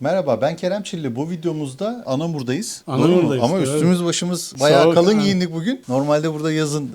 Merhaba, ben Kerem Çilli. Bu videomuzda Anamur'dayız. Anamur'dayız, Ama evet. üstümüz başımız bayağı Soğuk, kalın aynen. giyindik bugün. Normalde burada yazın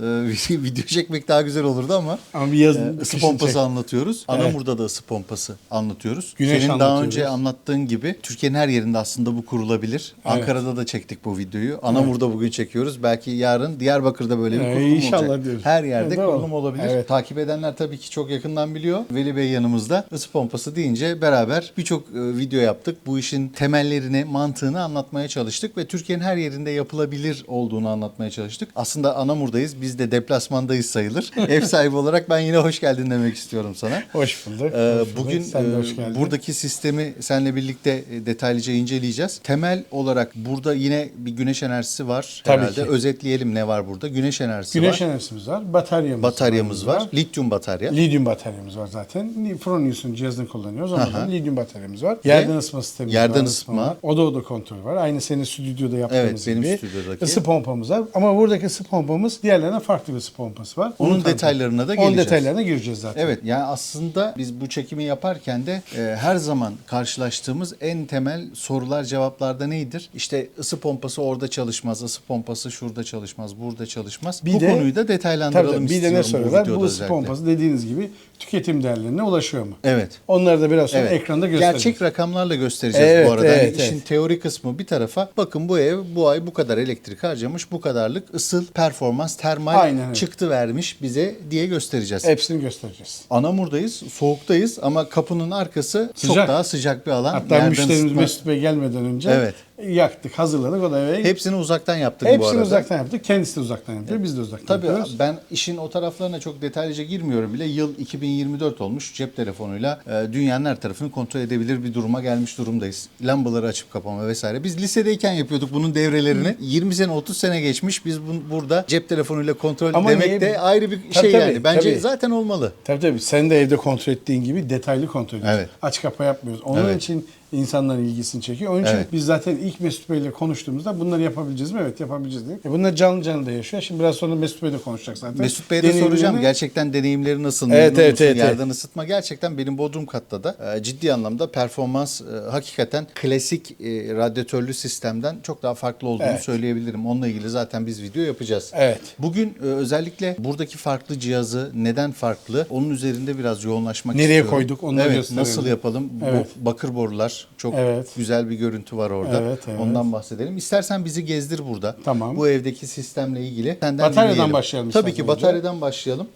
video çekmek daha güzel olurdu ama Ama bir yazın ısı kışın pompası çek. anlatıyoruz. Evet. Anamur'da da ısı pompası anlatıyoruz. Güneş Senin daha anlatıyoruz. önce anlattığın gibi Türkiye'nin her yerinde aslında bu kurulabilir. Evet. Ankara'da da çektik bu videoyu. Anamur'da bugün çekiyoruz. Belki yarın Diyarbakır'da böyle bir kurulum İnşallah olacak. diyoruz. Her yerde Evet, kurulum olabilir. evet. Takip edenler tabii ki çok yakından biliyor. Veli Bey yanımızda. Isı pompası deyince beraber birçok video yaptık. Bu işin temellerini, mantığını anlatmaya çalıştık ve Türkiye'nin her yerinde yapılabilir olduğunu anlatmaya çalıştık. Aslında Anamur'dayız. Biz de deplasmandayız sayılır. Ev sahibi olarak ben yine hoş geldin demek istiyorum sana. Hoş bulduk. Bugün Sen de hoş geldin. buradaki sistemi seninle birlikte detaylıca inceleyeceğiz. Temel olarak burada yine bir güneş enerjisi var Tabii herhalde. ki. Özetleyelim ne var burada? Güneş enerjisi Güneş var. enerjimiz var, bataryamız Var. Lityum batarya. Lityum bataryamız var zaten. Fronius'un cihazını kullanıyoruz. Ondan Aha. lityum bataryamız var. Yerden ısıtma sistemimiz var. Yerden ısıtma. var. Oda kontrol var. Aynı senin stüdyoda yaptığımız Evet, benim gibi. stüdyodaki. Isı pompamız var. Ama buradaki ısı pompamız diğerlerine farklı bir ısı pompası var. Onun Onu detaylarına da Onun geleceğiz. detaylarına gireceğiz zaten. Evet, yani aslında biz bu çekimi yaparken de her zaman karşılaştığımız en temel sorular cevaplarda nedir? İşte ısı pompası orada çalışmaz, ısı pompası şurada çalışmaz, burada çalışmaz. Bu konuyu da detaylandıralım tabii, bir istiyorum de ne bu soruyorlar? videoda Bu ısı özellikle. pompası dediğiniz gibi tüketim değerlerine ulaşıyor mu? Evet. Onları da biraz sonra Evet. ekranda göstereceğiz. Gerçek rakamlarla göstereceğiz Evet, bu arada. evet, Hani işin evet. teori kısmı bir tarafa. Bakın bu ev bu ay bu kadar elektrik harcamış, bu kadarlık ısıl, performans, termal Aynen öyle. çıktı vermiş bize diye göstereceğiz. Hepsini göstereceğiz. Anamur'dayız, soğuktayız ama kapının arkası çok Sıcak. daha sıcak bir alan. Hatta Yerden müşterimiz ısıtma. Mesut Bey gelmeden önce Evet. yaktık, hazırladık. O da eve Hepsini uzaktan yaptık bu hepsini arada. uzaktan yaptık. Kendisi de uzaktan yapıyor. Biz de uzaktan Tabii yapıyoruz. ben işin o taraflarına çok detaylıca girmiyorum bile. Yıl 2024 olmuş. Cep telefonuyla dünyanın her tarafını kontrol edebilir bir duruma gelmiş durumdayız. Lambaları açıp kapama vesaire. Biz lisedeyken yapıyorduk bunun devrelerini. 20 sene 30 sene geçmiş. Biz burada cep telefonuyla kontrol Ama demek niye- de ayrı bir Tabii, şey tabii, yani. Bence tabii. zaten olmalı. Tabii sen de evde kontrol ettiğin gibi detaylı kontrol ediyoruz. Evet. Aç kapa yapmıyoruz. Onun Evet. için insanların ilgisini çekiyor. Onun için Evet. biz zaten ilk Mesut Bey ile konuştuğumuzda bunları yapabileceğiz mi? Evet, yapabileceğiz dedik. Bunlar canlı canlı da yaşıyor. Şimdi biraz sonra Mesut Bey de konuşacak zaten. Mesut Bey'e de Deneyimlerini- soracağım. Gerçekten deneyimleri nasıl? Evet, memnun evet, musun? evet, Yerden ısıtma gerçekten benim bodrum katta da ciddi anlamda performans hakikaten klasik radyatörlü sistemden çok daha farklı olduğunu Evet. söyleyebilirim. Onunla ilgili zaten biz video yapacağız. Evet. Bugün özellikle buradaki farklı cihazı neden farklı? Onun üzerinde biraz yoğunlaşmak Nereye istiyorum. koyduk? Onu da evet, gösterelim. nasıl yapalım? Evet. Bu bakır borular çok Evet. güzel bir görüntü var orada. Evet, evet. Ondan bahsedelim. İstersen bizi gezdir burada. Tamam. Bu evdeki sistemle ilgili. Senden Bataryadan dinleyelim. başlayalım Tabii ki istersen önce. bataryadan başlayalım.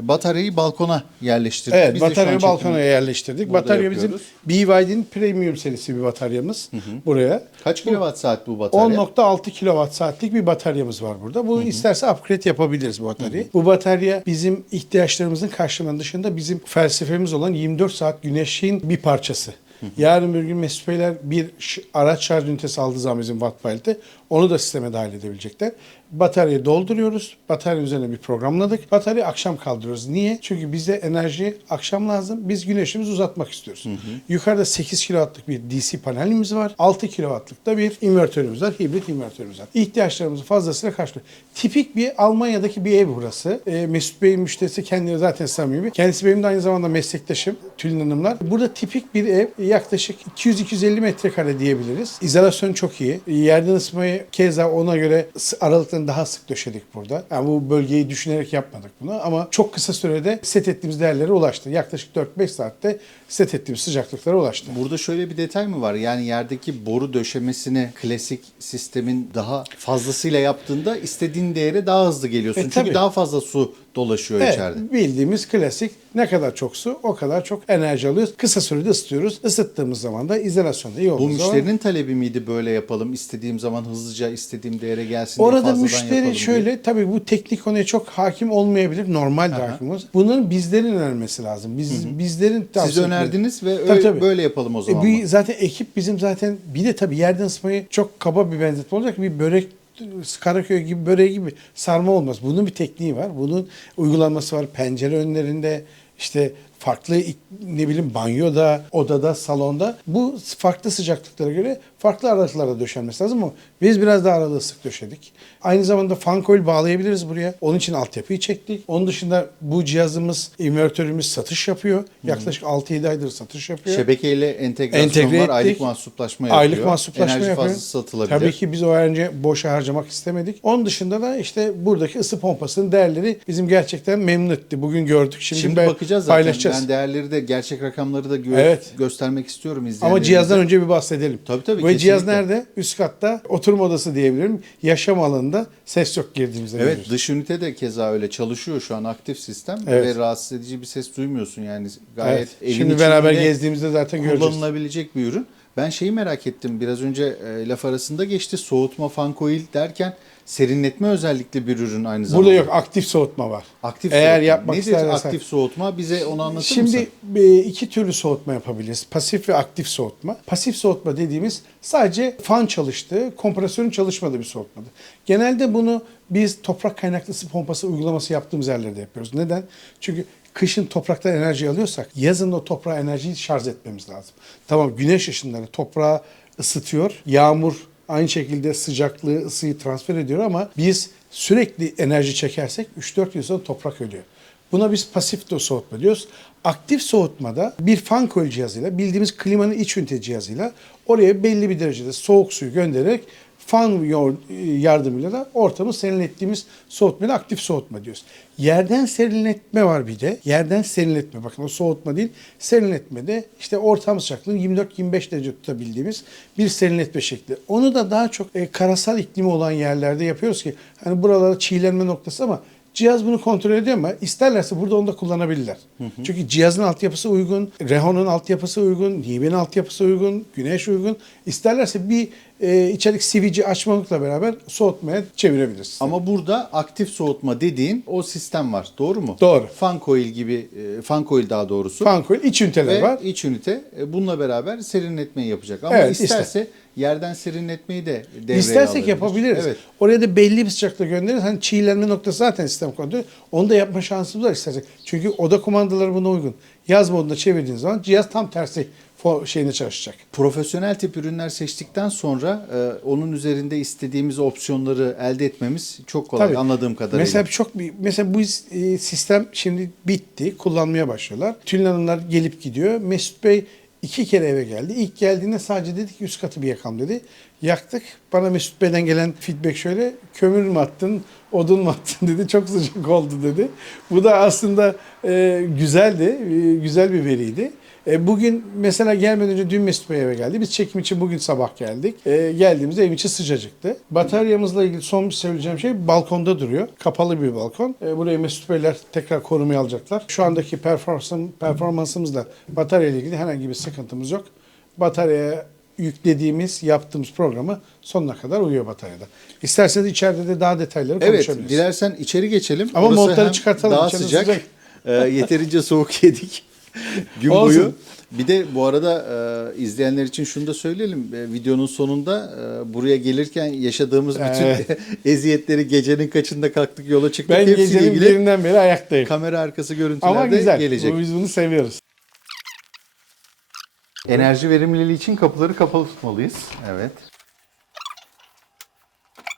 Bataryayı balkona yerleştirdik. Evet, Biz de şu bataryayı an çekimi balkona yerleştirdik. burada Batarya bizim yapıyoruz. BYD'nin Premium serisi bir bataryamız buraya. Kaç kilowatt saat bu batarya? 10.6 kWh saatlik bir bataryamız var burada. Bu isterse upgrade yapabiliriz bu bataryayı. Bu batarya bizim ihtiyaçlarımızın karşılamanın dışında bizim felsefemiz olan 24 saat güneşin bir parçası. Yarın bir gün Mesut Beyler bir araç şarj ünitesi aldığı zaman bizim watt paleti onu da sisteme dahil edebilecekler. Bataryayı dolduruyoruz. Bataryanın üzerine bir programladık. Bataryayı akşam kaldırıyoruz. Niye? Çünkü bize enerji akşam lazım. Biz güneşimizi uzatmak istiyoruz. Yukarıda 8 kW'lık bir DC panelimiz var. 6 kW'lık da bir invertörümüz var. Hibrit invertörümüz var. İhtiyaçlarımızı fazlasıyla karşılıyor. Tipik bir Almanya'daki bir ev burası. Mesut Bey'in müşterisi kendine zaten samimi. Kendisi benim de aynı zamanda meslektaşım. Tülin Hanımlar. Burada tipik bir ev. Yaklaşık 200-250 metrekare diyebiliriz. İzolasyon çok iyi. Yerden ısıtmayı keza ona göre aralıklarını daha sık döşedik burada. Yani bu bölgeyi düşünerek yapmadık bunu ama çok kısa sürede set ettiğimiz değerlere ulaştı. Yaklaşık 4-5 saatte set ettiğimiz sıcaklıklara ulaştı. Burada şöyle bir detay mı var? Yani yerdeki boru döşemesini klasik sistemin daha fazlasıyla yaptığında istediğin değere daha hızlı geliyorsun. Çünkü tabii. daha fazla su dolaşıyor Evet, içeride. bildiğimiz klasik ne kadar çok su o kadar çok enerji alıyoruz. Kısa sürede ısıtıyoruz. Isıttığımız zaman da izolasyonda iyi olduğu Bu zaman. müşterinin talebi miydi böyle yapalım? İstediğim zaman hızlıca istediğim değere gelsin diye Orada fazladan müşteri yapalım şöyle diye. tabii bu teknik konuya çok hakim olmayabilir. Normal de hakim olmaz. Bunun bizlerin önermesi lazım. Bizlerin Siz tavsiye önerdiniz ve Tabii, tabii. böyle yapalım o zaman. mı? Zaten ekip bizim zaten bir de tabii yerden ısıtmayı çok kaba bir benzetme olacak. Bir börek Karaköy gibi böreği gibi sarma olmaz. Bunun bir tekniği var. Bunun uygulanması var. Pencere önlerinde işte farklı ne bileyim banyoda, odada, salonda bu farklı sıcaklıklara göre farklı aralıklarda döşenmesi lazım ama biz biraz daha aralığı sık döşedik. Aynı zamanda fan coil bağlayabiliriz buraya. Onun için altyapıyı çektik. Onun dışında bu cihazımız, invertörümüz satış yapıyor. Yaklaşık 6-7 aydır satış yapıyor. Şebekeyle entegrasyon Entegre var. ettik. Aylık mahsuplaşma yapıyor. Aylık mahsuplaşma Enerji yapıyor. fazlası satılabilir. Tabii ki biz o önce boşa harcamak istemedik. Onun dışında da işte buradaki ısı pompasının değerleri bizim gerçekten memnun etti. Bugün gördük. Şimdi bakacağız zaten. paylaşacağız. Ben değerleri de, gerçek rakamları da Evet. göstermek istiyorum izleyenlerimize. Ama cihazdan önce bir bahsedelim. Tabii, Ve cihaz kesinlikle. nerede? Üst katta oturma odası diyebilirim. Yaşam alanında ses yok girdiğimizde. Evet, görüyoruz. dış ünite de keza öyle çalışıyor şu an, aktif sistem Evet. ve rahatsız edici bir ses duymuyorsun yani gayet Evet. evin Şimdi beraber içinde gezdiğimizde zaten göreceğiz. kullanılabilecek bir ürün. Ben şeyi merak ettim, biraz önce laf arasında geçti, soğutma fan coil derken serinletme özellikli bir ürün aynı zamanda. Burada yok, aktif soğutma var. Aktif Eğer soğutma. yapmak Nedir istersen. aktif soğutma? Bize onu anlatır Şimdi mısın? iki türlü soğutma yapabiliriz. Pasif ve aktif soğutma. Pasif soğutma dediğimiz sadece fan çalıştığı, kompresörün çalışmadığı bir soğutmadır. Genelde bunu biz toprak kaynaklı ısı pompası uygulaması yaptığımız yerlerde yapıyoruz. Neden? Çünkü kışın topraktan enerji alıyorsak yazın o toprağa enerjiyi şarj etmemiz lazım. Tamam, güneş ışınları toprağı ısıtıyor. Yağmur aynı şekilde sıcaklığı, ısıyı transfer ediyor ama biz sürekli enerji çekersek 3-4 yıl sonra toprak ölüyor. Buna biz pasif de soğutma diyoruz. Aktif soğutmada bir fan coil cihazıyla, bildiğimiz klimanın iç ünite cihazıyla oraya belli bir derecede soğuk suyu göndererek fan yardımıyla da ortamı serinlettiğimiz soğutmayla aktif soğutma diyoruz. Yerden serinletme var bir de. Yerden serinletme, bakın o soğutma değil. Serinletme de işte ortam sıcaklığını 24-25 derece tutabildiğimiz bir serinletme şekli. Onu da daha çok karasal iklimi olan yerlerde yapıyoruz ki hani buralara çiğlenme noktası ama cihaz bunu kontrol ediyor ama isterlerse burada onu da kullanabilirler. Çünkü cihazın altyapısı uygun, Rehon'un altyapısı uygun, Nibe'nin altyapısı uygun, Güneş uygun. İsterlerse bir içerik sivici açmalıkla beraber soğutmaya çevirebiliriz. Ama burada aktif soğutma dediğin o sistem var. Doğru mu? Doğru. Fan coil gibi, fan coil daha doğrusu. Fan coil iç üniteler Ve var. iç ünite bununla beraber serinletmeyi yapacak. Ama Evet, isterse yerden serinletmeyi de devreye İstersek alabilir. yapabiliriz. Evet. Oraya da belli bir sıcaklıkta göndeririz. Hani çiğlenme noktası zaten sistem kontrolü. Onu da yapma şansımız var istersek. Çünkü oda kumandaları buna uygun. Yaz modunda çevirdiğiniz zaman cihaz tam tersi şeyine çalışacak. Profesyonel tip ürünler seçtikten sonra onun üzerinde istediğimiz opsiyonları elde etmemiz çok kolay Tabii. anladığım kadarıyla. Mesela bu sistem şimdi bitti. Kullanmaya başlıyorlar. Tülin Hanımlar gelip gidiyor. Mesut Bey 2 kere eve geldi. İlk geldiğinde sadece dedik üst katı bir yakalım dedi. Yaktık. Bana Mesut Bey'den gelen feedback şöyle: kömür mü attın, odun mu attın dedi. Çok sıcak oldu dedi. Bu da aslında güzeldi. Güzel bir veriydi. Bugün mesela gelmeden önce dün Mesut Bey eve geldi. Biz çekim için bugün sabah geldik. Geldiğimizde evin içi sıcacıktı. Bataryamızla ilgili son bir söyleyeceğim şey, balkonda duruyor. Kapalı bir balkon. Buraya Mesut Beyler tekrar korumaya alacaklar. Şu andaki performansımızla batarya ile ilgili herhangi bir sıkıntımız yok. Bataryaya yüklediğimiz, yaptığımız programı sonuna kadar uyuyor bataryada. İsterseniz içeride de daha detayları Evet, konuşabiliriz. dilersen içeri geçelim. Ama Orası montları hem çıkartalım, daha içerisi sıcak. sıcak. Yeterince soğuk yedik. Gün Olsun. boyu. Bir de bu arada izleyenler için şunu da söyleyelim. Videonun sonunda buraya gelirken yaşadığımız bütün eziyetleri, gecenin kaçında kalktık yola çıktık. Ben Hepsiyle gecenin ilgili birinden beri ayaktayım. kamera arkası görüntüler Ama de güzel. gelecek. Biz bunu seviyoruz. Enerji verimliliği için kapıları kapalı tutmalıyız. Evet.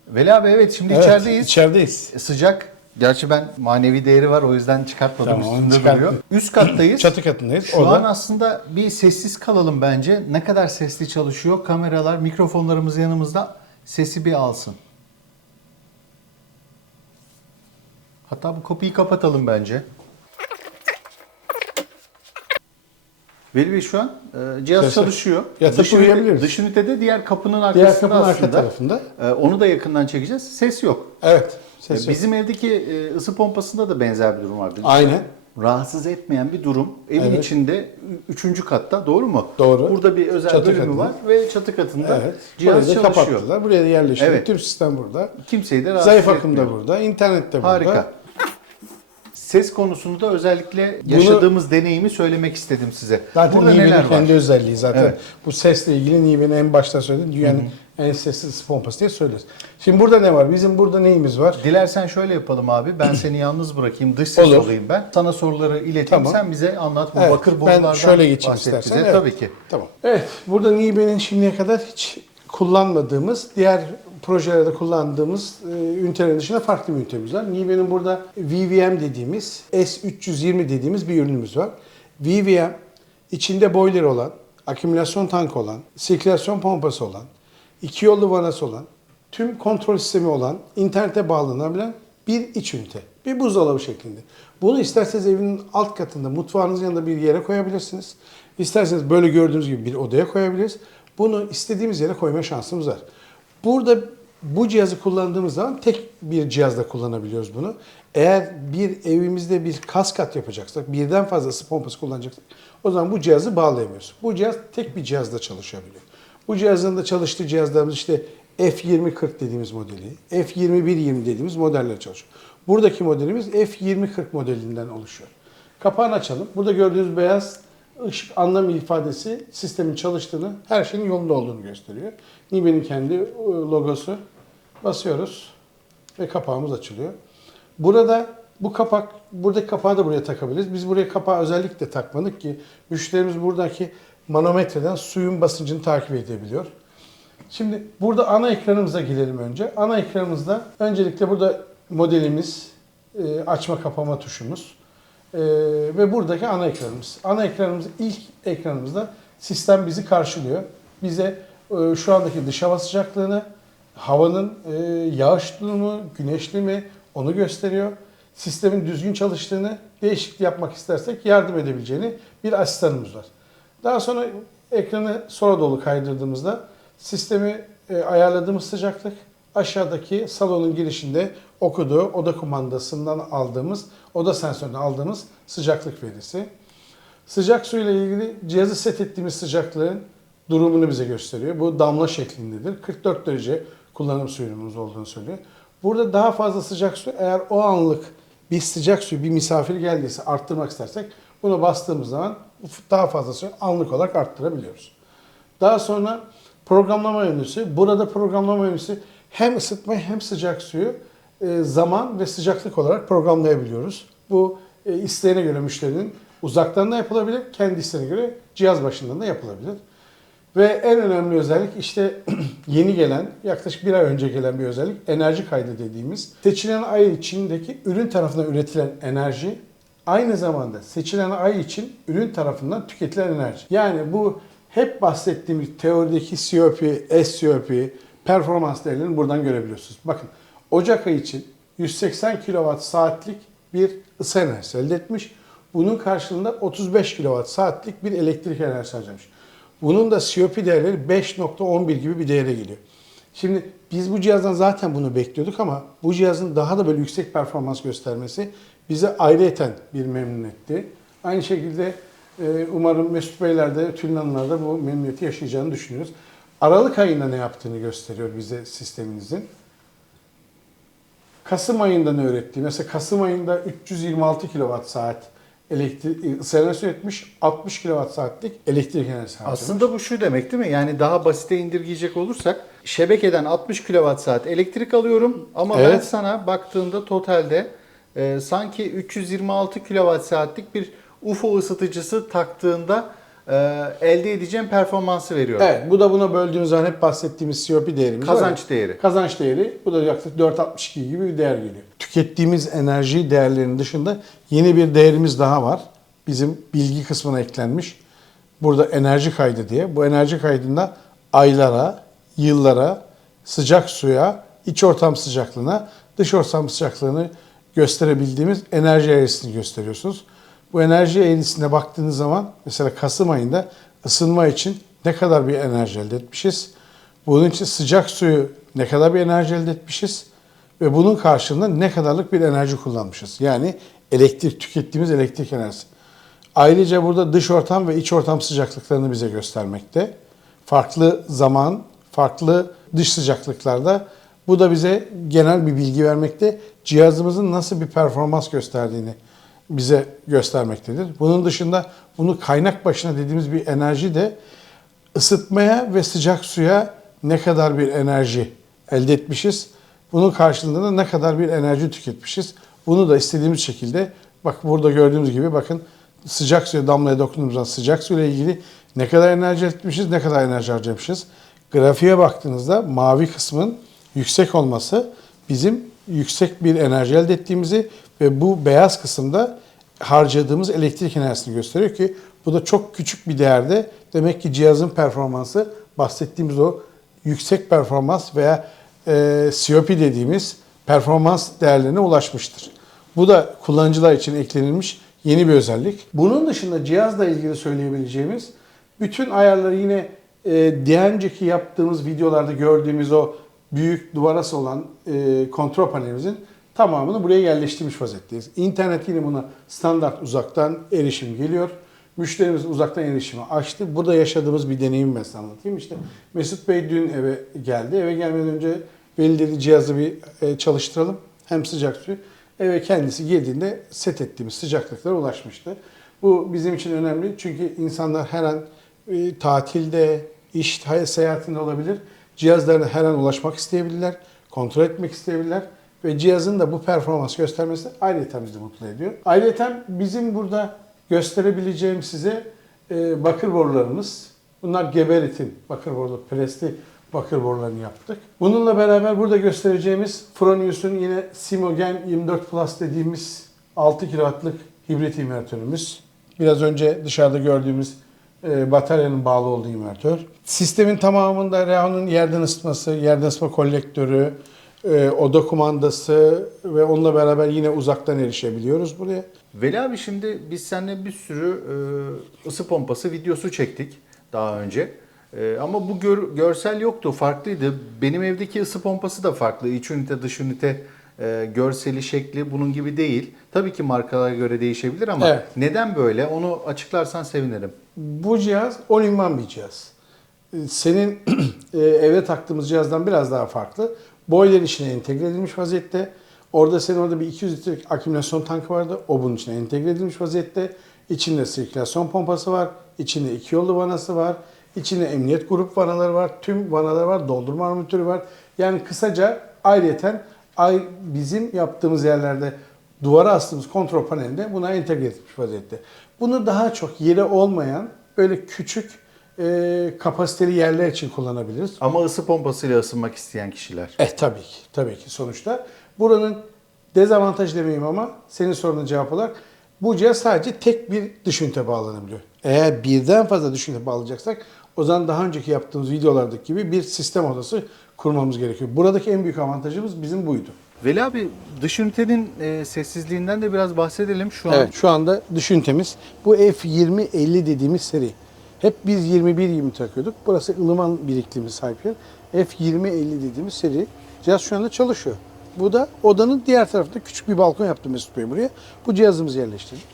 Veli abi, evet, şimdi Evet, içerideyiz. İçerideyiz. Sıcak. Gerçi ben manevi değeri var, o yüzden çıkartmadım, Tamam, üstünde çıkartma. duruyor. Üst kattayız. Çatı katındayız. Şu Orada an aslında bir sessiz kalalım bence. Ne kadar sesli çalışıyor. Kameralar, mikrofonlarımız yanımızda. Sesi bir alsın. Hatta bu kapıyı kapatalım bence. Veli Bey, şu an cihaz Ses- çalışıyor. Yatıp uyuyabiliriz. Dış ünitede diğer kapının diğer arkasında kapının arka aslında. tarafında. Onu da yakından çekeceğiz. Ses yok. Evet. Ses yok. Bizim evdeki ısı pompasında da benzer bir durum vardı. Aynen. Rahatsız etmeyen bir durum. Evin Evet. içinde 3. katta, doğru mu? Doğru. Burada bir özel Çatı bölümü katında. var ve çatı katında Evet. cihaz Burayı da çalışıyor. kapattılar. Buraya da yerleştirdik. Evet. Tüm sistem burada. Kimseyi de rahatsız Zayıf akım da etmiyor. burada. İnternet de burada. Harika. Ses konusunda özellikle yaşadığımız deneyimi söylemek istedim size. Zaten Burada neler Nibe'nin var? kendi özelliği zaten. Evet. Bu sesle ilgili Nibe'nin en başta söylediğim dünyanın en sesli ısı pompası diye söylüyoruz. Şimdi burada ne var? Bizim burada neyimiz var? Dilersen şöyle yapalım abi. Ben seni yalnız bırakayım. Dış ses Olur. olayım ben. Sana soruları ileteyim. Tamam. Sen bize anlat. Bu Evet, bakır borulardan ben şöyle geçeyim bahset istersen. bize. Evet. Tabii ki. Tamam. Evet, burada Nibe'nin şimdiye kadar hiç kullanmadığımız, diğer projelerde kullandığımız ünitelerin dışında farklı bir ünitemiz var. Nibe'nin burada VVM dediğimiz, S320 dediğimiz bir ürünümüz var. VVM içinde boiler olan, akümülasyon tankı olan, sirkülasyon pompası olan, iki yollu vanası olan, tüm kontrol sistemi olan, internete bağlanabilen bir iç ünite. Bir buzdolabı şeklinde. Bunu isterseniz evinin alt katında, mutfağınızın yanında bir yere koyabilirsiniz. İsterseniz böyle gördüğünüz gibi bir odaya koyabiliriz. Bunu istediğimiz yere koyma şansımız var. Burada bu cihazı kullandığımız zaman tek bir cihazla kullanabiliyoruz bunu. Eğer bir evimizde bir kaskat yapacaksak, birden fazla ısı pompası kullanacaksak o zaman bu cihazı bağlayamıyoruz. Bu cihaz tek bir cihazla çalışabiliyor. Bu cihazın da çalıştığı cihazlarımız işte F2040 dediğimiz modeli, F2120 dediğimiz modeller çalışıyor. Buradaki modelimiz F2040 modelinden oluşuyor. Kapağını açalım. Burada gördüğünüz beyaz ışık anlam ifadesi sistemin çalıştığını, her şeyin yolunda olduğunu gösteriyor. Nibe'nin kendi logosu. Basıyoruz ve kapağımız açılıyor. Burada bu kapak, buradaki kapağı da buraya takabiliriz. Biz buraya kapağı özellikle takmadık ki müşterimiz buradaki manometreden suyun basıncını takip edebiliyor. Şimdi burada ana ekranımıza girelim önce. Ana ekranımızda öncelikle burada modelimiz, açma kapama tuşumuz ve buradaki ana ekranımız. Ana ekranımız ilk ekranımızda sistem bizi karşılıyor. Bize şu andaki dış hava sıcaklığını, havanın yağışlı mı, güneşli mi onu gösteriyor. Sistemin düzgün çalıştığını, değişiklik yapmak istersek yardım edebileceğini bir asistanımız var. Daha sonra ekranı sola doğru kaydırdığımızda sistemi ayarladığımız sıcaklık, aşağıdaki salonun girişinde okuduğu oda kumandasından aldığımız, oda sensöründen aldığımız sıcaklık verisi. Sıcak su ile ilgili cihazı set ettiğimiz sıcaklığın durumunu bize gösteriyor. Bu damla şeklindedir. 44 derece kullanım suyumuz olduğunu söylüyor. Burada daha fazla sıcak su, eğer o anlık bir sıcak suyu bir misafir geldiyse arttırmak istersek bunu bastığımız zaman daha fazla suyu anlık olarak arttırabiliyoruz. Daha sonra programlama menüsü. Burada programlama menüsü hem ısıtma hem sıcak suyu zaman ve sıcaklık olarak programlayabiliyoruz. Bu isteğine göre müşterinin uzaktan da yapılabilir, kendi isteğine göre cihaz başından da yapılabilir. Ve en önemli özellik işte yeni gelen, yaklaşık bir ay önce gelen bir özellik, enerji kaydı dediğimiz. Seçilen ay içindeki ürün tarafından üretilen enerji, aynı zamanda seçilen ay için ürün tarafından tüketilen enerji. Yani bu hep bahsettiğimiz teorideki COP, SCOP, performans değerlerini buradan görebiliyorsunuz. Bakın Ocak ayı için 180 kWh saatlik bir ısı enerjisi elde etmiş. Bunun karşılığında 35 kWh saatlik bir elektrik enerjisi harcamış. Bunun da COP değerleri 5.11 gibi bir değere geliyor. Şimdi biz bu cihazdan zaten bunu bekliyorduk ama bu cihazın daha da böyle yüksek performans göstermesi bize ayrıyeten bir memnun etti. Aynı şekilde umarım Mesut Beyler de, Tülin Hanımlar da bu memnuniyeti yaşayacağını düşünüyoruz. Aralık ayında ne yaptığını gösteriyor bize sisteminizin. Kasım ayında ne ürettiği. Mesela Kasım ayında 326 kWh saat ısı enerjisi üretmiş, 60 kWh saatlik elektrik enerjisi harcamış. Aslında bu şu demek değil mi? Yani daha basite indirgeyecek olursak şebekeden 60 kWh saat elektrik alıyorum ama ben Evet. sana baktığında totalde sanki 326 kWh saatlik bir UFO ısıtıcısı taktığında elde edeceğim performansı veriyor. Evet, bu da buna böldüğümüz zaman hep bahsettiğimiz COP değerimiz var. Kazanç değeri. Kazanç değeri. Bu da yaklaşık 4.62 gibi bir değer geliyor. Tükettiğimiz enerji değerlerinin dışında yeni bir değerimiz daha var. Bizim bilgi kısmına eklenmiş. Burada enerji kaydı diye. Bu enerji kaydında aylara, yıllara, sıcak suya, iç ortam sıcaklığına, dış ortam sıcaklığını gösterebildiğimiz enerji eğrisini gösteriyorsunuz. Bu enerji eğrisine baktığınız zaman mesela Kasım ayında ısınma için ne kadar bir enerji elde etmişiz? Bunun için sıcak suyu ne kadar bir enerji elde etmişiz? Ve bunun karşılığında ne kadarlık bir enerji kullanmışız? Yani elektrik, tükettiğimiz elektrik enerjisi. Ayrıca burada dış ortam ve iç ortam sıcaklıklarını bize göstermekte. Farklı zaman, farklı dış sıcaklıklarda. Bu da bize genel bir bilgi vermekte. Cihazımızın nasıl bir performans gösterdiğini bize göstermektedir. Bunun dışında bunu kaynak başına dediğimiz bir enerji de ısıtmaya ve sıcak suya ne kadar bir enerji elde etmişiz, bunun karşılığında da ne kadar bir enerji tüketmişiz. Bunu da istediğimiz şekilde, bak burada gördüğümüz gibi, bakın sıcak suya damlaya dokunduğumuzda sıcak suyla ilgili ne kadar enerji etmişiz, ne kadar enerji harcamışız. Grafiğe baktığınızda mavi kısmın yüksek olması bizim yüksek bir enerji elde ettiğimizi ve bu beyaz kısımda harcadığımız elektrik enerjisini gösteriyor ki bu da çok küçük bir değerde. Demek ki cihazın performansı bahsettiğimiz o yüksek performans veya COP dediğimiz performans değerlerine ulaşmıştır. Bu da kullanıcılar için eklenilmiş yeni bir özellik. Bunun dışında cihazla ilgili söyleyebileceğimiz bütün ayarları yine daha önceki yaptığımız videolarda gördüğümüz o büyük duvarası olan kontrol panelimizin tamamını buraya yerleştirmiş vaziyetteyiz. İnternet yine buna standart uzaktan erişim geliyor. Müşterimiz uzaktan erişimi açtı. Burada yaşadığımız bir deneyim ben size anlatayım. İşte Mesut Bey dün eve geldi. Eve gelmeden önce Veli dedi cihazı bir çalıştıralım. Hem sıcak suyu. Eve kendisi girdiğinde set ettiğimiz sıcaklıklara ulaşmıştı. Bu bizim için önemli. Çünkü insanlar her an tatilde, iş seyahatinde olabilir. Cihazlarına her an ulaşmak isteyebilirler. Kontrol etmek isteyebilirler. Ve cihazın da bu performans göstermesi ayrıca bizi mutlu ediyor. Ayrıca bizim burada gösterebileceğim size bakır borularımız. Bunlar Geberit'in bakır boruları, presli bakır borularını yaptık. Bununla beraber burada göstereceğimiz Fronius'un yine Simogen 24 Plus dediğimiz 6 kW'lık hibrit invertörümüz. Biraz önce dışarıda gördüğümüz bataryanın bağlı olduğu invertör. Sistemin tamamında Renault'un yerden ısıtması, yerden ısıtma kolektörü, oda kumandası ve onunla beraber yine uzaktan erişebiliyoruz buraya. Veli abi, şimdi biz seninle bir sürü ısı pompası videosu çektik daha önce. Ama bu görsel yoktu, farklıydı. Benim evdeki ısı pompası da farklı. İç ünite, dış ünite görseli, şekli bunun gibi değil. Tabii ki markalara göre değişebilir ama evet. Neden böyle? Onu açıklarsan sevinirim. Bu cihaz all-in-one bir cihaz. Senin evde taktığımız cihazdan biraz daha farklı. Boiler içine entegre edilmiş vaziyette. Orada bir 200 litrelik akümülasyon tankı vardı. O bunun içine entegre edilmiş vaziyette. İçinde sirkülasyon pompası var. İçinde 2 yollu vanası var. İçinde emniyet grup vanaları var. Tüm vanalar var. Doldurma armatürü var. Yani kısaca ayrıyeten bizim yaptığımız yerlerde duvara astığımız kontrol panelinde buna entegre edilmiş vaziyette. Bunu daha çok yeri olmayan böyle küçük kapasiteli yerler için kullanabiliriz. Ama ısı pompasıyla ısınmak isteyen kişiler. Tabii ki sonuçta. Buranın dezavantajı demeyeyim ama senin sorunun cevap olarak bu cihaz sadece tek bir dış ünite bağlanabiliyor. Eğer birden fazla dış ünite bağlayacaksak o zaman daha önceki yaptığımız videolardaki gibi bir sistem odası kurmamız gerekiyor. Buradaki en büyük avantajımız bizim buydu. Veli abi, dış ünitenin sessizliğinden de biraz bahsedelim şu an. Evet, şu anda dış ünitemiz bu F2050 dediğimiz seri. Hep biz 21-20 takıyorduk. Burası ılıman bir iklimi sahip yer. F2050 dediğimiz seri. Cihaz şu anda çalışıyor. Bu da odanın diğer tarafında küçük bir balkon yaptı Mesut Bey buraya. Bu cihazımızı yerleştirdik.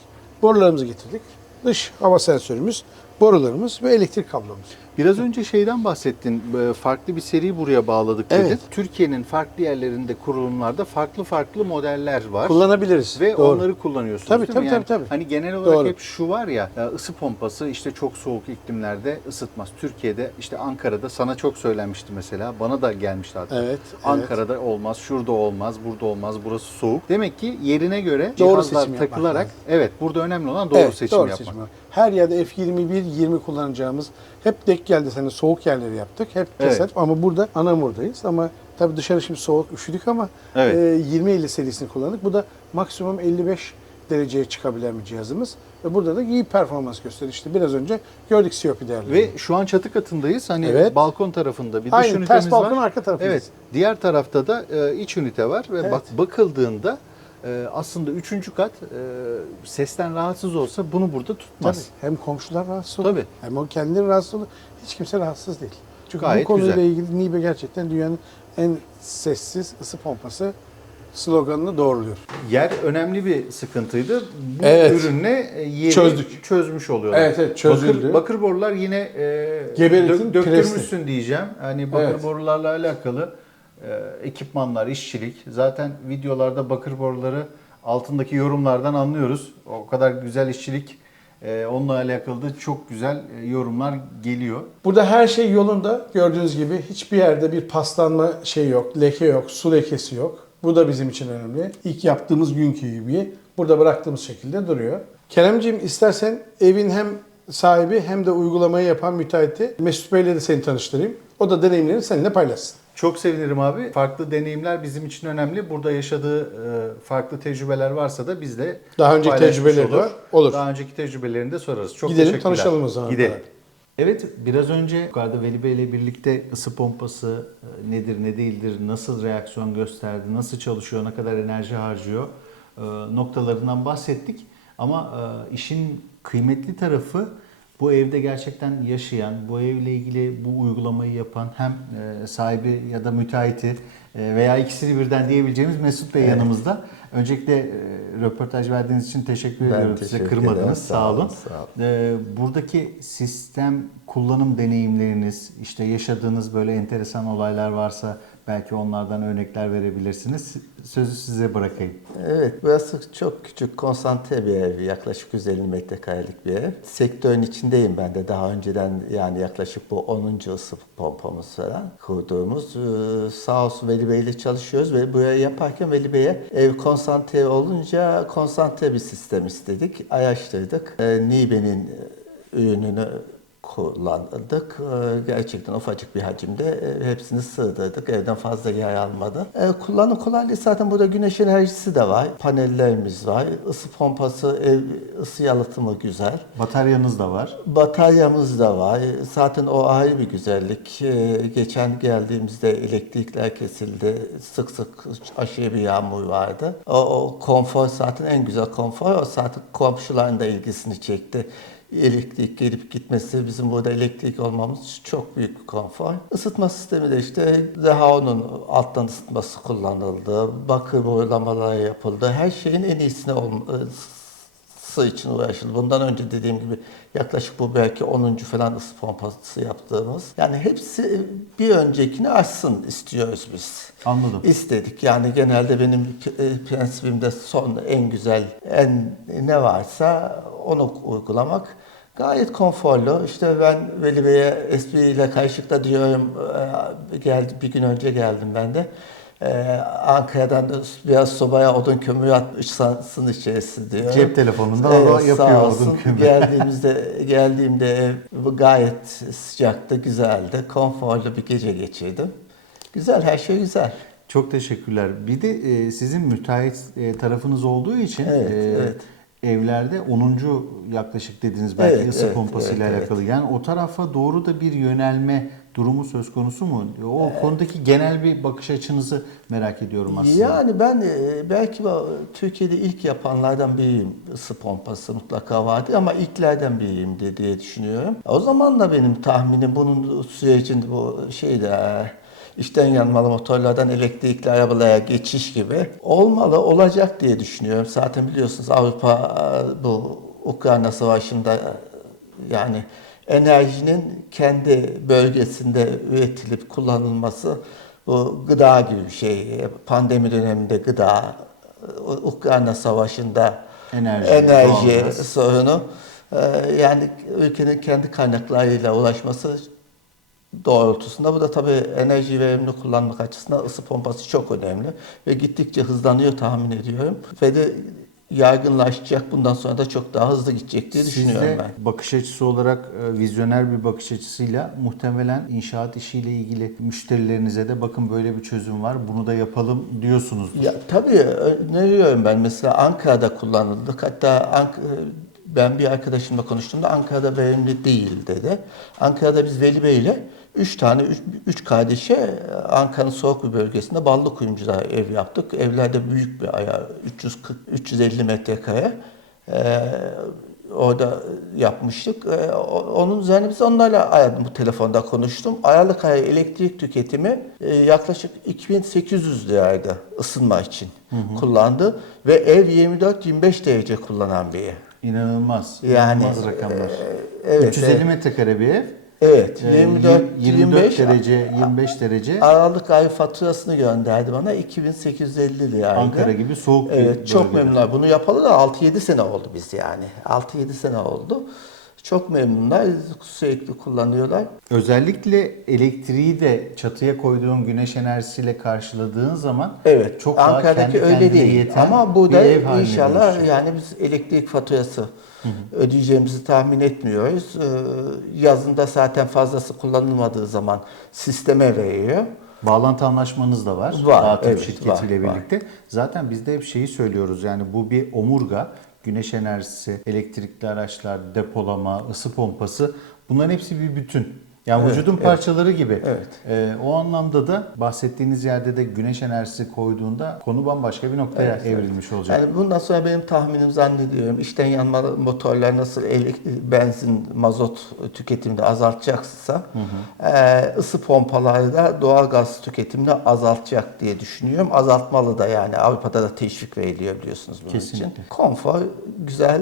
Borularımızı getirdik. Dış hava sensörümüz, borularımız ve elektrik kablomuz. Biraz önce şeyden bahsettin, farklı bir seri buraya bağladık dedin. Evet. Türkiye'nin farklı yerlerinde kurulumlarda farklı modeller var. Kullanabiliriz. Ve Doğru. onları kullanıyorsunuz Tabii, değil mi? tabii, tabii. Hani genel olarak Doğru. hep şu var ya, ısı pompası işte çok soğuk iklimlerde ısıtmaz. Türkiye'de işte Ankara'da sana çok söylenmişti mesela, bana da gelmişti hatta. Evet, Ankara'da olmaz, şurada olmaz, burada olmaz, burası soğuk. Demek ki yerine göre Doğru cihazlar seçim yapmak takılarak, lazım. evet, burada önemli olan doğru seçim yapmak. Her yerde F21-20 kullanacağımız, hep denk geldi sene soğuk yerleri yaptık. Hep Evet. tesadüf ama burada Anamur'dayız. Ama tabii dışarı şimdi soğuk, üşüdük ama Evet. 2050 serisini kullandık. Bu da maksimum 55 dereceye çıkabilen bir cihazımız. Ve burada da iyi performans gösteriyor. İşte biraz önce gördük COP değerlerini. Ve şu an çatı katındayız. Hani Evet. balkon tarafında bir dış Aynen, ünitemiz ters var. balkonun arka tarafındayız. Evet. Diğer tarafta da iç ünite var ve Evet. bakıldığında aslında 3. kat sesten rahatsız olsa bunu burada tutmaz. Tabii. Hem komşular rahatsız olur. Tabii. Hem o kendileri rahatsız olur. Hiç kimse rahatsız değil. Çünkü Gayet bu konuyla güzel. ilgili Nibe gerçekten dünyanın en sessiz ısı pompası sloganını doğruluyor. Yer önemli bir sıkıntıydı. Bu Evet. ürünle yeri çözmüş oluyorlar. Evet, çözüldü. Bakır borular yine Geberit'in döktürmüşsün presli. diyeceğim. Hani bakır Evet. borularla alakalı ekipmanlar, işçilik. Zaten videolarda bakır boruları altındaki yorumlardan anlıyoruz. O kadar güzel işçilik, onunla alakalı da çok güzel yorumlar geliyor. Burada her şey yolunda. Gördüğünüz gibi hiçbir yerde bir paslanma şey yok, leke yok, su lekesi yok. Bu da bizim için önemli. İlk yaptığımız günkü gibi burada bıraktığımız şekilde duruyor. Keremciğim, istersen evin hem sahibi hem de uygulamayı yapan müteahhiti Mesut Bey'le de seni tanıştırayım. O da deneyimlerini seninle paylaşsın. Çok sevinirim abi. Farklı deneyimler bizim için önemli. Burada yaşadığı farklı tecrübeler varsa da biz de Daha önceki paylaşmış tecrübeleri de var. Olur. Daha önceki tecrübelerini de sorarız. Çok Gidelim, teşekkürler. tanışalım o zaman. Gidelim. Evet, biraz önce yukarıda Veli Bey ile birlikte ısı pompası nedir, ne değildir, nasıl reaksiyon gösterdi, nasıl çalışıyor, ne kadar enerji harcıyor noktalarından bahsettik. Ama işin kıymetli tarafı, bu evde gerçekten yaşayan, bu evle ilgili bu uygulamayı yapan hem sahibi ya da müteahhiti veya ikisini birden diyebileceğimiz Mesut Bey yanımızda. Öncelikle röportaj verdiğiniz için teşekkür ediyorum. Size teşekkür kırmadınız. ederim. Sağ olun. Sağ olun. Buradaki sistem kullanım deneyimleriniz, işte yaşadığınız böyle enteresan olaylar varsa belki onlardan örnekler verebilirsiniz. Sözü size bırakayım. Evet, burası çok küçük, konsantre bir ev. Yaklaşık 150 metrekarelik bir ev. Sektörün içindeyim ben de. Daha önceden yani yaklaşık bu 10. ısı pompamız falan kurduğumuz. Sağ olsun Veli Bey ile çalışıyoruz ve burayı yaparken Veli Bey'e ev konsantre olunca konsantre bir sistem istedik. Araştırdık. Nibe'nin ürününü kullandık. Gerçekten ufacık bir hacimde hepsini sığdırdık. Evden fazla yer almadı. Kullanım kolaylığı, zaten burada güneş enerjisi de var. Panellerimiz var. Isı pompası, ev ısı yalıtımı güzel. Bataryanız da var. Bataryamız da var. Zaten o ayrı bir güzellik. Geçen geldiğimizde elektrikler kesildi. Sık sık aşırı bir yağmur vardı. O konfor zaten en güzel konfor. O zaten komşuların da ilgisini çekti. Elektrik gelip gitmesi, bizim burada elektrik olmamız çok büyük bir konfor. Isıtma sistemi de işte Rehao'nun alttan ısıtması kullanıldı. Bakır boyulamalar yapıldı. Her şeyin en iyisini için uğraşıldı. Bundan önce dediğim gibi yaklaşık bu belki 10. falan ısı pompası yaptığımız. Yani hepsi bir öncekini aşsın istiyoruz biz. Anladım. İstedik. Yani genelde benim prensibimde son, en güzel, en ne varsa onu uygulamak. Gayet konforlu. İşte ben Veli Bey'e espriyle karşılıkta diyorum, bir gün önce geldim ben de. Ankara'dan da biraz sobaya odun kömürü atmışsın içerisi diyor. Cep telefonunda o yapıyor odun kömürü. Geldiğimde ev gayet sıcaktı, güzeldi. Konforlu bir gece geçirdim. Güzel, her şey güzel. Çok teşekkürler. Bir de sizin müteahhit tarafınız olduğu için Evet. evlerde 10. yaklaşık dediniz belki Evet, ısı pompasıyla evet. alakalı. Yani o tarafa doğru da bir yönelme durumu söz konusu mu? O konudaki genel bir bakış açınızı merak ediyorum aslında. Yani ben belki Türkiye'de ilk yapanlardan biriyim. Isı pompası mutlaka vardı ama ilklerden biriyim diye düşünüyorum. O zaman da benim tahminim bunun sürecinde bu içten yanmalı motorlardan elektrikli arabalara geçiş gibi olmalı, olacak diye düşünüyorum. Zaten biliyorsunuz Avrupa bu Ukrayna Savaşı'nda yani enerjinin kendi bölgesinde üretilip kullanılması, bu gıda gibi bir şey. Pandemi döneminde gıda, Ukrayna Savaşı'nda enerji sorunu. Yani ülkenin kendi kaynaklarıyla ulaşması doğrultusunda. Bu da tabii enerji verimli kullanmak açısından ısı pompası çok önemli. Ve gittikçe hızlanıyor tahmin ediyorum. Ve de yaygınlaşacak. Bundan sonra da çok daha hızlı gidecek diye düşünüyorum ben. Siz de bakış açısı olarak vizyoner bir bakış açısıyla muhtemelen inşaat işiyle ilgili müşterilerinize de bakın böyle bir çözüm var, bunu da yapalım diyorsunuzdur. Ya tabii öneriyorum ben. Mesela Ankara'da kullanıldık. Hatta ben bir arkadaşımla konuştuğumda Ankara'da verimli değil dedi. Ankara'da biz Veli Bey ile 3 kardeşe Ankara'nın soğuk bir bölgesinde Ballıkuyumcu'da ev yaptık. Evlerde büyük bir ayağı, 350 metrekare. Orada yapmıştık. Onun üzerine biz onlarla aradım, bu telefonda konuştum. Aralık ayı elektrik tüketimi yaklaşık 2800 liraydı ısınma için kullandı. Ve ev 24-25 derece kullanan bir ev. İnanılmaz. Yani, İnanılmaz rakamlar. Evet, 350 metrekare bir ev. Evet, 24 25 derece, 25 derece. Aralık ayı faturasını gönderdi bana. 2850 liraydı. Ankara gibi soğuk bir Evet, çok bölgede. memnunlar. Bunu yapalı da 6-7 sene oldu biz yani. 6-7 sene oldu. Çok memnunlar. Sürekli kullanıyorlar. Özellikle elektriği de çatıya koyduğun güneş enerjisiyle karşıladığın zaman Evet, çok daha Ankara'daki kendi öyle kendine değil. yeten Ama bir burada ev haline inşallah dönüşüyor. yani biz elektrik faturası ödeyeceğimizi tahmin etmiyoruz. Yazında zaten fazlası kullanılmadığı zaman sisteme veriyor. Bağlantı anlaşmanız da var. Var, Dağıtım evet, şirketiyle var. birlikte. Zaten biz de hep şeyi söylüyoruz, yani bu bir omurga. Güneş enerjisi, elektrikli araçlar, depolama, ısı pompası, bunların hepsi bir bütün. Yani Evet, vücudun evet. parçaları gibi. Evet. O anlamda da bahsettiğiniz yerde de güneş enerjisi koyduğunda konu bambaşka bir noktaya evrilmiş olacak. Yani bundan sonra benim tahminim, zannediyorum, içten yanmalı motorlar nasıl benzin, mazot tüketimini azaltacaksa ısı pompaları da doğalgaz tüketimini azaltacak diye düşünüyorum. Azaltmalı da, yani Avrupa'da da teşvik veriliyor biliyorsunuz bunun Kesinlikle. için. Konfor güzel,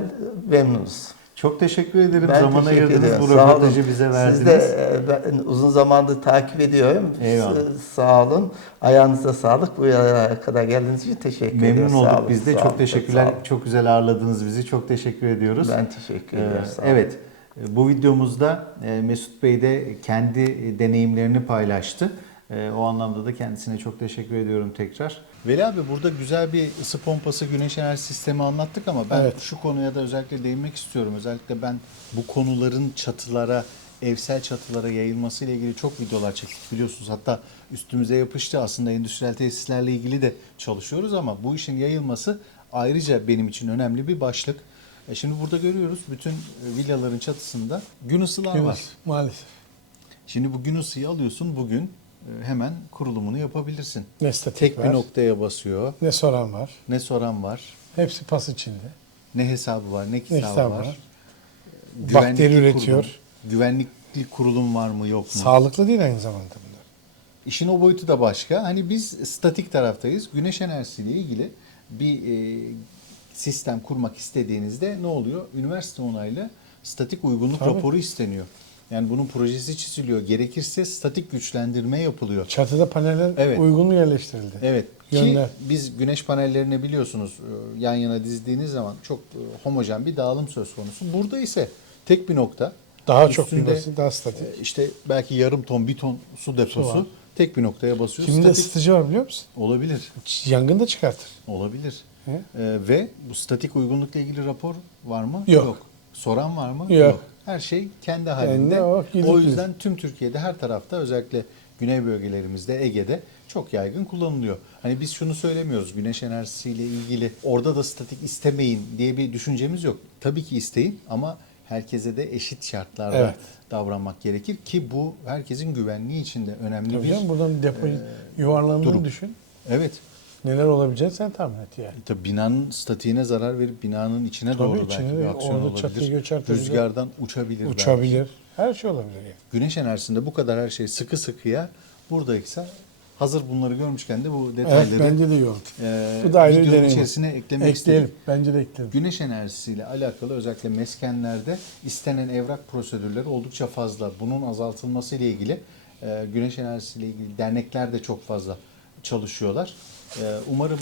memnunuz. Çok teşekkür ederim. Ben Zaman teşekkür ayırdınız, ederim. bu Sağ olun. röportajı bize verdiniz. Siz de ben uzun zamandır takip ediyorum. Eyvallah. Sağ olun. Ayağınıza sağlık. Bu yere kadar geldiğiniz için teşekkür Memnun ediyorum. Sağ olduk olun, biz de. sağ Çok olun, teşekkürler. sağ olun. Çok güzel ağırladınız bizi. Çok teşekkür ediyoruz. Ben teşekkür ederim. Sağ olun. Evet. Bu videomuzda Mesut Bey de kendi deneyimlerini paylaştı. O anlamda da kendisine çok teşekkür ediyorum tekrar. Veli abi, burada güzel bir ısı pompası, güneş enerji sistemi anlattık ama ben Evet. şu konuya da özellikle değinmek istiyorum. Özellikle ben bu konuların çatılara, evsel çatılara yayılması ile ilgili çok videolar çektik biliyorsunuz. Hatta üstümüze yapıştı, aslında endüstriyel tesislerle ilgili de çalışıyoruz ama bu işin yayılması ayrıca benim için önemli bir başlık. Şimdi burada görüyoruz, bütün villaların çatısında gün ısılar var. Maalesef. Şimdi bu gün ısıyı alıyorsun, bugün hemen kurulumunu yapabilirsin. Ne statik Tek var, bir noktaya basıyor, ne soran var. ne soran var, Hepsi pas içinde. ne hesabı var, ne kitabı kitabı var. var. Güvenlikli Bakteri kurulum, üretiyor. güvenlikli kurulum var mı yok mu? Sağlıklı değil aynı zamanda bunlar. İşin o boyutu da başka. Hani biz statik taraftayız. Güneş enerjisiyle ilgili bir sistem kurmak istediğinizde ne oluyor? Üniversite onaylı statik uygunluk Tabii. raporu isteniyor. Yani bunun projesi çiziliyor. Gerekirse statik güçlendirme yapılıyor. Çatıda paneller Evet. uygun mu yerleştirildi? Evet. Yönler. Ki biz güneş panellerini biliyorsunuz yan yana dizdiğiniz zaman çok homojen bir dağılım söz konusu. Burada ise tek bir nokta. Daha çok Üstünde, bir basit, daha statik. işte belki yarım ton, bir ton su deposu var. tek bir noktaya basıyor. Kimde Statik ısıtıcı var biliyor musun? olabilir. Yangın da çıkartır. Olabilir. He? Ve bu statik uygunlukla ilgili rapor var mı? Yok. Soran var mı? Yok. Her şey kendi halinde. Kendi, O yüzden tüm Türkiye'de her tarafta, özellikle güney bölgelerimizde, Ege'de çok yaygın kullanılıyor. Hani biz şunu söylemiyoruz, güneş enerjisiyle ilgili orada da statik istemeyin diye bir düşüncemiz yok. Tabii ki isteyin ama herkese de eşit şartlarda Evet. davranmak gerekir ki bu herkesin güvenliği için de önemli Tabii bir canım, buradan depo yuvarlandığını durum. düşün. Evet. Neler olabileceğini sen tahmin et yani. Tabii binanın statiğine zarar verip binanın içine Tabii, doğru içine belki bir de aksiyon orada çatıyı olabilir. göçertebilir. Rüzgardan uçabilir belki. Uçabilir. Her şey olabilir yani. Güneş enerjisinde bu kadar her şey sıkı sıkıya buradaysa, hazır bunları görmüşken de bu detayları Evet, bence de iyi oldu. e, Bu da ayrı bir videonun deneyim. içerisine eklemek Ekleyelim. istedik. Bence de ekleyelim. Güneş enerjisiyle alakalı özellikle meskenlerde istenen evrak prosedürleri oldukça fazla. Bunun azaltılması ile ilgili güneş enerjisiyle ilgili dernekler de çok fazla çalışıyorlar. Umarım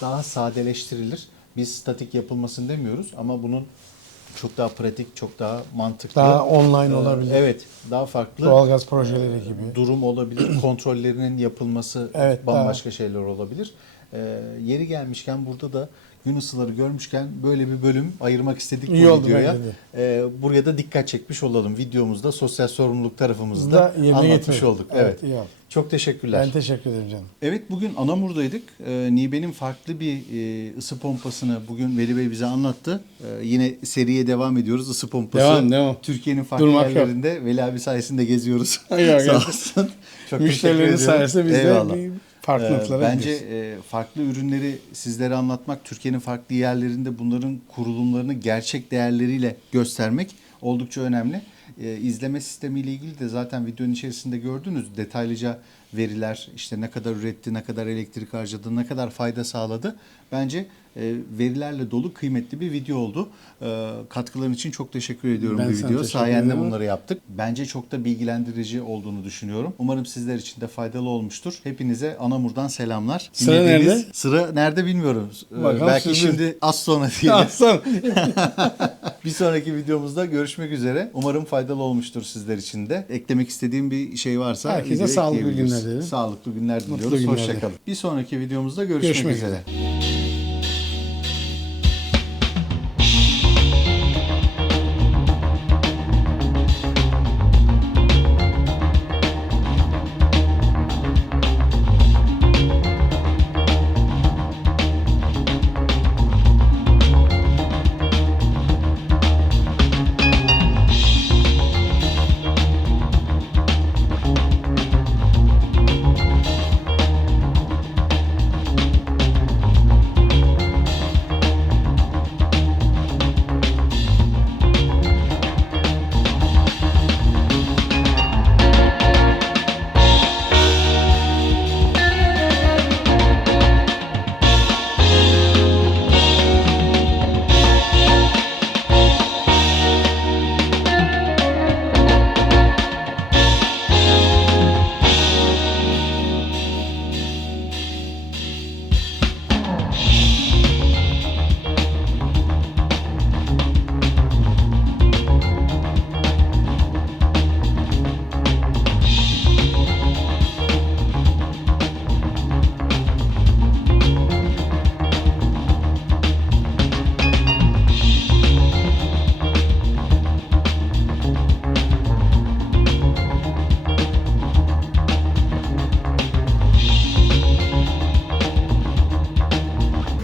daha sadeleştirilir. Biz statik yapılmasını demiyoruz ama bunun çok daha pratik, çok daha mantıklı. Daha online olabilir. Evet, daha farklı Doğalgaz projeleri gibi. durum olabilir. Kontrollerinin yapılması Evet, bambaşka şeyler olabilir. Yeri gelmişken burada da gün ısıları görmüşken böyle bir bölüm ayırmak istedik İyi bu oldu videoya. bence Buraya da dikkat çekmiş olalım. Videomuzda sosyal sorumluluk tarafımızı Da da yerine anlatmış getirdik. olduk. Evet, iyi oldu. Çok teşekkürler. Ben teşekkür ederim canım. Evet, bugün Anamur'daydık. Nibe'nin farklı bir ısı pompasını bugün Veli Bey bize anlattı. Yine seriye devam ediyoruz. Isı pompası. Devam. Türkiye'nin farklı Durmak yok. yerlerinde Veli abi sayesinde geziyoruz. Yok, Sağ yok. olsun. Çok teşekkür Müşterilerin ediyorum. sayesinde biz Eyvallah. de bir farklılıklara Bence gidiyoruz. farklı ürünleri sizlere anlatmak, Türkiye'nin farklı yerlerinde bunların kurulumlarını gerçek değerleriyle göstermek oldukça önemli. izleme sistemiyle ilgili de zaten videonun içerisinde gördünüz. Detaylıca veriler, işte ne kadar üretti, ne kadar elektrik harcadı, ne kadar fayda sağladı. Bence verilerle dolu kıymetli bir video oldu. Katkıların için çok teşekkür ediyorum Ben bu sana video. teşekkür Sayende ederim. bunları yaptık. Bence çok da bilgilendirici olduğunu düşünüyorum. Umarım sizler için de faydalı olmuştur. Hepinize Anamur'dan selamlar. Sıra Dinlediğiniz- nerede? Sıra nerede bilmiyorum. Bakalım Belki siz şimdi az sonra diyelim. Aslan. Bir sonraki videomuzda görüşmek üzere. Umarım faydalı olmuştur sizler için de. Eklemek istediğim bir şey varsa Herkese videoya sağlıklı ekleyebiliriz. günler dilerim. Sağlıklı günler Mutlu diliyoruz. günler Hoşçakalın. Bir sonraki videomuzda görüşmek Görüşmek üzere.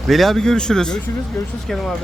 Veli abi görüşürüz. Görüşürüz Kenan abi.